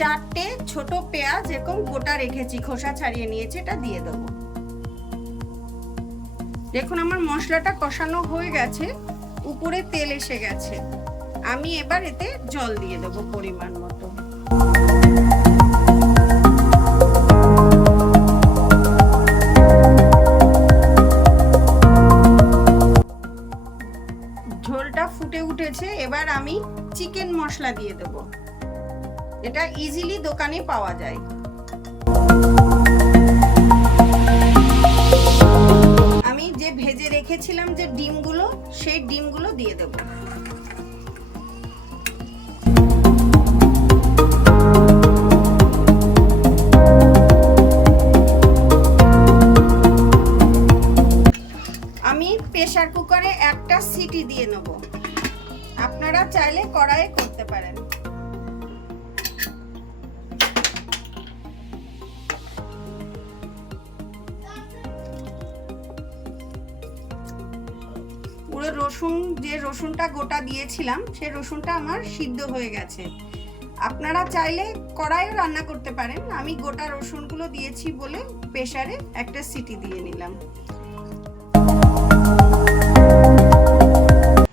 চারটে ছোট পেঁয়াজ এরকম গোটা রেখেছি, খোসা ছাড়িয়ে নিয়েছি, এটা দিয়ে দেবো। দেখুন আমার মশলাটা কষানো হয়ে গেছে, উপরে তেল এসে গেছে। আমি এবার এতে জল দিয়ে দেবো পরিমাণ মতো। ঝোলটা ফুটে উঠেছে, এবার আমি চিকেন মশলা দিয়ে দেবো। এটা ইজিলি দোকানে পাওয়া যায়। আমি যে ভেজে রেখেছিলাম যে ডিমগুলো, সেই ডিমগুলো দিয়ে দেবো। আমি প্রেসার কুকারে একটা সিটি দিয়ে নেব, আপনারা চাইলে কড়াইয়ে করতে পারেন। পুরো রসুন, যে রসুনটা গোটা দিয়েছিলাম সে রসুনটা আমার সিদ্ধ হয়ে গেছে। আপনারা চাইলে কড়াইও রান্না করতে পারেন, আমি গোটা রসুনগুলো দিয়েছি বলে প্রেসারে একটা সিটি দিয়ে নিলাম।